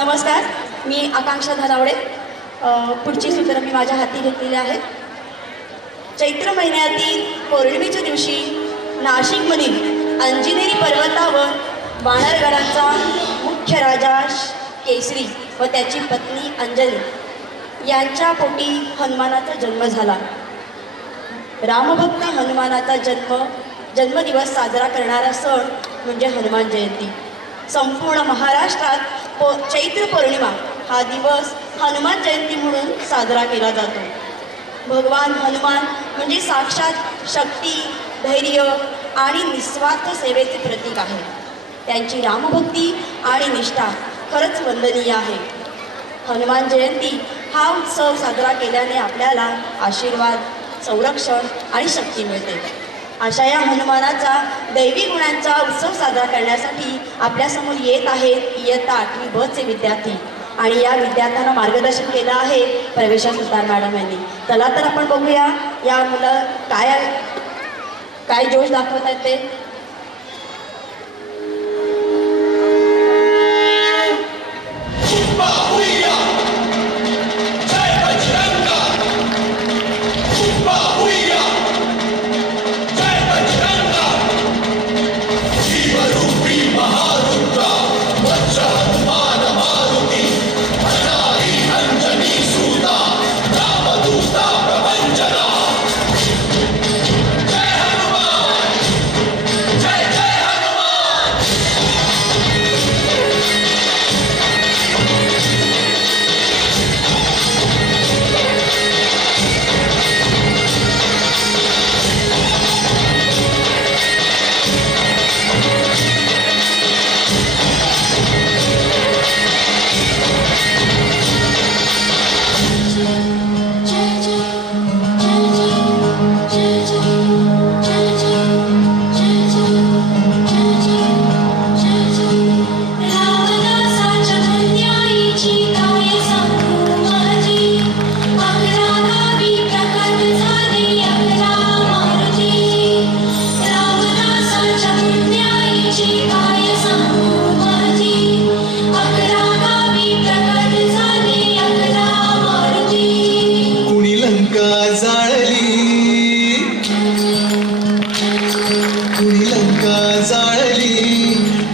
नमस्कार मी आकांक्षा धनावडे. पुढची सूत्र मी माझ्या हाती घेतलेली आहेत चैत्र महिन्यातील पौर्णिमेच्या दिवशी नाशिकमधील अंजिनेरी पर्वतावर बाणरगडाचा मुख्य राजा केसरी व त्याची पत्नी अंजली यांच्या पोटी हनुमानाचा जन्म झाला. रामभक्त हनुमानाचा जन्म जन्मदिवस साजरा करणारा सण म्हणजे हनुमान जयंती. संपूर्ण महाराष्ट्रात पो चैत्र पौर्णिमा हा दिवस हनुमान जयंती म्हणून साजरा केला जातो. भगवान हनुमान म्हणजे साक्षात शक्ती धैर्य आणि निस्वार्थ सेवेचे प्रतीक आहे. त्यांची रामभक्ती आणि निष्ठा खरंच वंदनीय आहे. हनुमान जयंती हा उत्सव साजरा केल्याने आपल्याला आशीर्वाद संरक्षण आणि शक्ती मिळते. अशा या हनुमानाचा दैवी गुणांचा उत्सव साजरा करण्यासाठी आपल्यासमोर येत आहेत इयत्ता आठवी बचे विद्यार्थी. आणि या विद्यार्थ्यांना मार्गदर्शन केलं आहे प्रवेशा सुतार मॅडम यांनी. चला तर आपण बघूया या मुलं काय काय जोश दाखवत आहेत ते.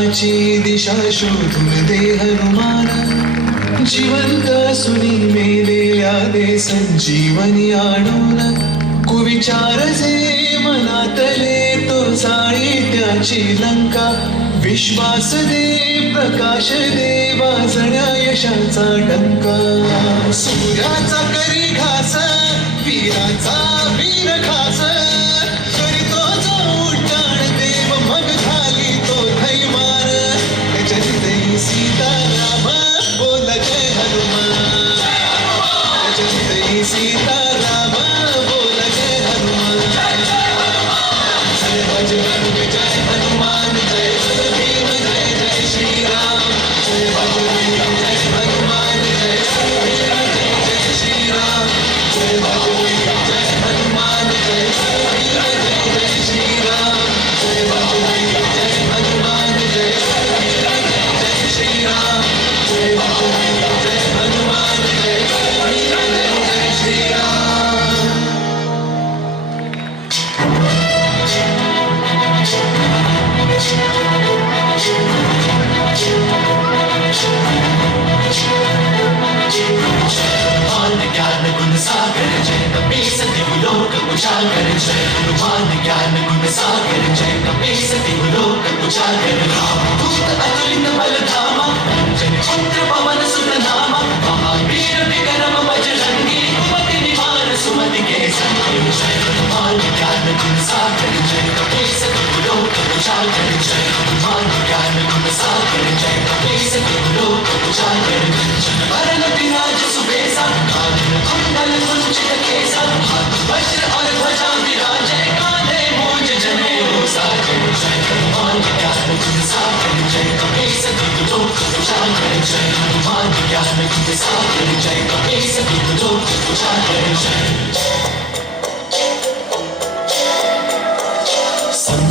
आयुष्याची दिशा शोधून दे हनुमान जिवंत सुनी मेलेल्या दे संजीवनी आणून कुविचार जे मनातले तो जाळी त्याची लंका विश्वास दे प्रकाश दे वाजण्या यशाचा डंका. सूर्याचा करी घास वीराचा उजागर जय हनुमान ज्ञान गुण सागर जय कपीस तिहु लोक उजागर रामदूत अतुलित बल धामा अंजन पुत्र पवन सुत नामा महावीर विक्रम बजरंगी कुमति निवार सुमति के संगी जय हनुमान ज्ञान गुण सागर जय कपीस तिहु लोक उजागर जय हनुमान ज्ञान गुण सागर जय कपीस तिहु लोक उजागर जन वरण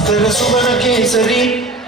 te la suban en